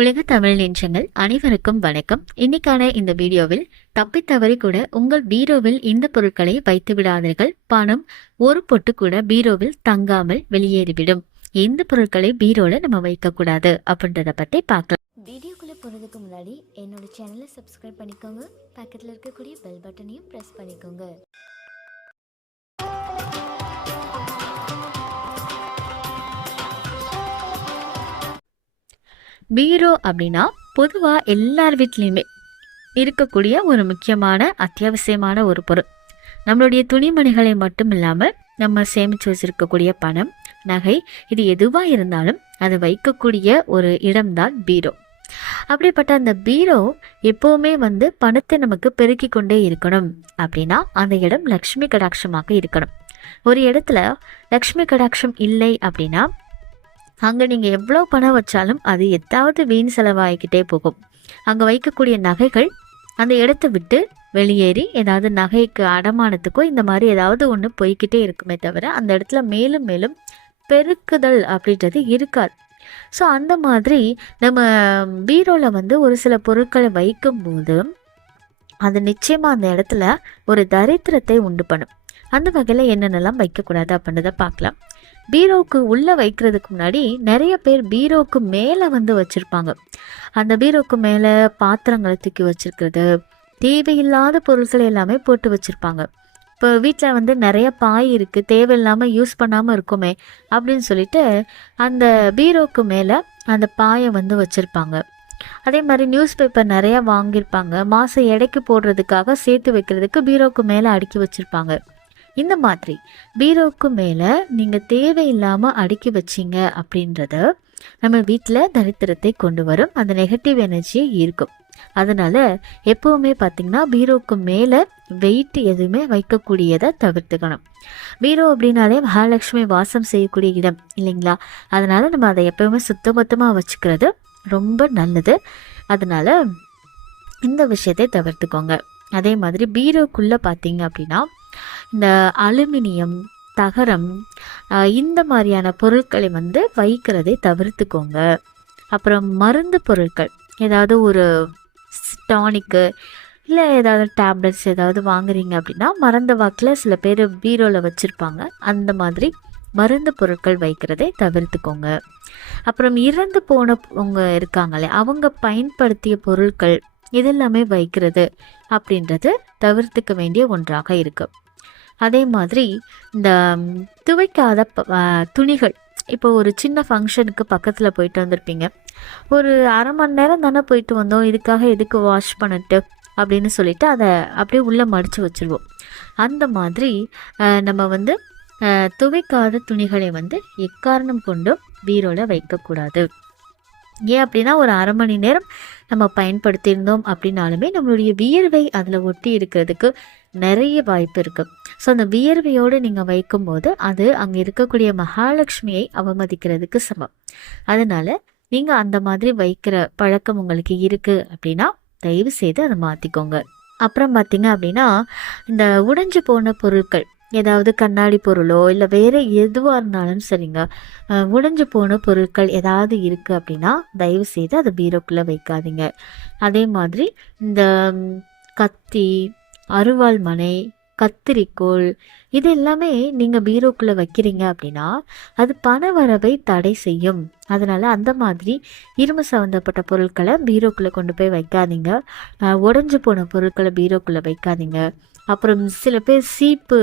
உலக தமிழ் நெஞ்சங்கள் அனைவருக்கும் வணக்கம். இன்னைக்கான இந்த வீடியோவில் தப்பி தவறி கூட உங்கள் பீரோவில் இந்த பொருட்களை வைத்து விடாதீர்கள். பணம் ஒரு பொட்டு கூட பீரோவில் தங்காமல் வெளியேறிவிடும். எந்த பொருட்களை பீரோல நம்ம வைக்க கூடாது அப்படின்றத பத்தி பார்க்கலாம். வீடியோக்குள்ளே போகிறதுக்கு முன்னாடி என்னோட சேனலை சப்ஸ்கிரைப் பண்ணிக்கோங்க. பக்கத்தில் இருக்கக்கூடிய பெல் பட்டனையும் ப்ரெஸ் பண்ணிக்கோங்க. பீரோ அப்படின்னா பொதுவாக எல்லார் வீட்லேயுமே இருக்கக்கூடிய ஒரு முக்கியமான அத்தியாவசியமான ஒரு பொருள். நம்மளுடைய துணிமணிகளை மட்டும் இல்லாமல் நம்ம சேமித்து வச்சிருக்கக்கூடிய பணம் நகை இது எதுவாக இருந்தாலும் அது வைக்கக்கூடிய ஒரு இடம்தான் பீரோ. அப்படிப்பட்ட அந்த பீரோ எப்போவுமே வந்து பணத்தை நமக்கு பெருக்கி கொண்டே இருக்கணும். அப்படின்னா அந்த இடம் லக்ஷ்மி கடாட்சமாக இருக்கணும். ஒரு இடத்துல லக்ஷ்மி கடாட்சம் இல்லை அப்படின்னா அங்கே நீங்கள் எவ்வளோ பணம் வச்சாலும் அது எதாவது வீண் செலவாகிக்கிட்டே போகும். அங்கே வைக்கக்கூடிய நகைகள் அந்த இடத்த விட்டு வெளியேறி ஏதாவது நகைக்கு அடமானத்துக்கோ இந்த மாதிரி ஏதாவது ஒன்று போய்கிட்டே இருக்குமே தவிர அந்த இடத்துல மேலும் மேலும் பெருக்குதல் அப்படின்றது இருக்காது. ஸோ அந்த மாதிரி நம்ம பீரோவில் வந்து ஒரு சில பொருட்களை வைக்கும்போது அது நிச்சயமாக அந்த இடத்துல ஒரு தரித்திரத்தை உண்டு பண்ணும். அந்த வகையில் என்னென்னலாம் வைக்கக்கூடாது அப்படின்றத பார்க்கலாம். பீரோவுக்கு உள்ளே வைக்கிறதுக்கு முன்னாடி நிறைய பேர் பீரோவுக்கு மேலே வந்து வச்சுருப்பாங்க. அந்த பீரோவுக்கு மேலே பாத்திரங்களை தூக்கி வச்சுருக்கிறது தேவையில்லாத பொருட்களை எல்லாமே போட்டு வச்சுருப்பாங்க. இப்போ வீட்டில் வந்து நிறைய பாய் இருக்குது தேவையில்லாமல் யூஸ் பண்ணாமல் இருக்குமே அப்படின்னு சொல்லிட்டு அந்த பீரோவுக்கு மேலே அந்த பாயை வந்து வச்சுருப்பாங்க. அதே மாதிரி நியூஸ் பேப்பர் நிறையா வாங்கியிருப்பாங்க. மாதம் எடைக்கு போடுறதுக்காக சேர்த்து வைக்கிறதுக்கு பீரோவுக்கு மேலே அடுக்கி வச்சுருப்பாங்க. இந்த மாதிரி பீரோவுக்கு மேலே நீங்கள் தேவையில்லாமல் அடுக்கி வச்சிங்க அப்படின்றத நம்ம வீட்டில் தரித்திரத்தை கொண்டு வரும். அந்த நெகட்டிவ் எனர்ஜி ஈர்க்கும் அதனால எப்பவுமே பார்த்தீங்கன்னா பீரோவுக்கு மேலே வெயிட் எதுவுமே வைக்கக்கூடியதை தவிர்த்துக்கணும். பீரோ அப்படின்னாலே மகாலட்சுமி வாசம் செய்யக்கூடிய இடம் இல்லைங்களா? அதனால நம்ம அதை எப்பவுமே சுத்தபத்தமாக வச்சுக்கிறது ரொம்ப நல்லது. அதனால இந்த விஷயத்தை தவிர்த்துக்கோங்க. அதே மாதிரி பீரோக்குள்ளே பார்த்தீங்க அப்படின்னா இந்த அலுமினியம் தகரம் இந்த மாதிரியான பொருட்களை வந்து வைக்கிறதை தவிர்த்துக்கோங்க. அப்புறம் மருந்து பொருட்கள் ஏதாவது ஒரு டானிக்கு இல்லை ஏதாவது டேப்லெட்ஸ் ஏதாவது வாங்குறீங்க அப்படின்னா மறந்த வாக்கில் சில பேர் பீரோவில் வச்சுருப்பாங்க. அந்த மாதிரி மருந்து பொருட்கள் வைக்கிறதை தவிர்த்துக்கோங்க. அப்புறம் இறந்து போனவங்க இருக்காங்களே அவங்க பயன்படுத்திய பொருட்கள் இதெல்லாமே வைக்கிறது அப்படின்றது தவிர்த்துக்க வேண்டிய ஒன்றாக இருக்குது அதே மாதிரி இந்த துவைக்காத ப- துணிகள் இப்போ ஒரு சின்ன ஃபங்க்ஷனுக்கு பக்கத்தில் போயிட்டு வந்திருப்பீங்க. ஒரு அரை மணி நேரம் தானே போயிட்டு வந்தோம் இதுக்காக எதுக்கு வாஷ் பண்ணிட்டு அப்படின்னு சொல்லிட்டு அதை அப்படியே உள்ளே மடித்து வச்சுருவோம். அந்த மாதிரி நம்ம வந்து துவைக்காத துணிகளை வந்து எக்காரணம் கொண்டும் பீரோவில் வைக்கக்கூடாது. ஏன் அப்படின்னா ஒரு அரை மணி நேரம் நம்ம பயன்படுத்தியிருந்தோம் அப்படின்னாலுமே நம்மளுடைய வியர்வை அதில் ஒட்டி இருக்கிறதுக்கு நிறைய வாய்ப்பு இருக்குது ஸோ அந்த வியர்வையோடு நீங்கள் வைக்கும்போது அது அங்கே இருக்கக்கூடிய மகாலட்சுமியை அவமதிக்கிறதுக்கு சமம். அதனால் நீங்கள் அந்த மாதிரி வைக்கிற பழக்கம் உங்களுக்கு இருக்குது அப்படின்னா தயவு செய்து அதை மாற்றிக்கோங்க அப்புறம் பார்த்தீங்க அப்படின்னா இந்த உடைஞ்சு போன பொருட்கள் ஏதாவது கண்ணாடி பொருளோ இல்லை வேறு எதுவாக இருந்தாலும் சரிங்க. உடைஞ்சு போன பொருட்கள் ஏதாவது இருக்குது அப்படின்னா தயவு செய்து அதை பீரோக்குள்ளே வைக்காதீங்க. அதே மாதிரி இந்த கத்தி அருவாள் மனை கத்திரிக்கோள் இது எல்லாமே நீங்கள் பீரோக்குள்ளே வைக்கிறீங்க அப்படின்னா அது பண வரவை தடை செய்யும். அதனால் அந்த மாதிரி இரும்பு சம்மந்தப்பட்ட பொருட்களை பீரோக்குள்ளே கொண்டு போய் வைக்காதீங்க. உடஞ்சி போன பொருட்களை பீரோக்குள்ளே வைக்காதீங்க. அப்புறம் சில பேர் சீப்பு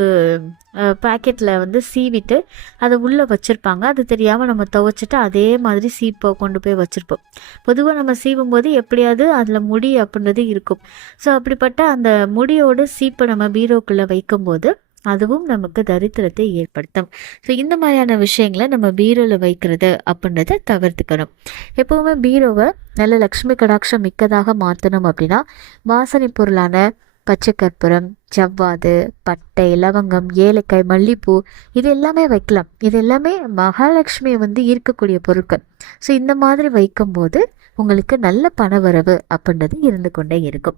பாக்கெட்டில் வந்து சீவிட்டு அதை உள்ளே வச்சுருப்பாங்க. அது தெரியாமல் நம்ம துவைச்சிட்டு அதே மாதிரி சீப்பை கொண்டு போய் வச்சுருப்போம். பொதுவாக நம்ம சீவும் போது எப்படியாவது அதில் முடி அப்படின்றது இருக்கும். ஸோ அப்படிப்பட்ட அந்த முடியோட சீப்பை நம்ம பீரோக்குள்ளே வைக்கும்போது அதுவும் நமக்கு தரித்திரத்தை ஏற்படுத்தும். ஸோ இந்த மாதிரியான விஷயங்களை நம்ம பீரோவில் வைக்கிறது அப்படின்றத தவிர்த்துக்கணும். எப்போவுமே பீரோவை நல்ல லக்ஷ்மி கடாட்சம் மிக்கதாக மாற்றணும் அப்படின்னா வாசனை பொருளான பச்சை கற்பூரம் ஜவ்வாது பட்டை லவங்கம் ஏலக்காய் மல்லிப்பூ இது எல்லாமே வைக்கலாம். இது எல்லாமே மகாலட்சுமியை வந்து ஈர்க்கக்கூடிய பொருட்கள். ஸோ இந்த மாதிரி வைக்கும்போது உங்களுக்கு நல்ல பணவரவு அப்படின்றது இருந்து கொண்டே இருக்கும்.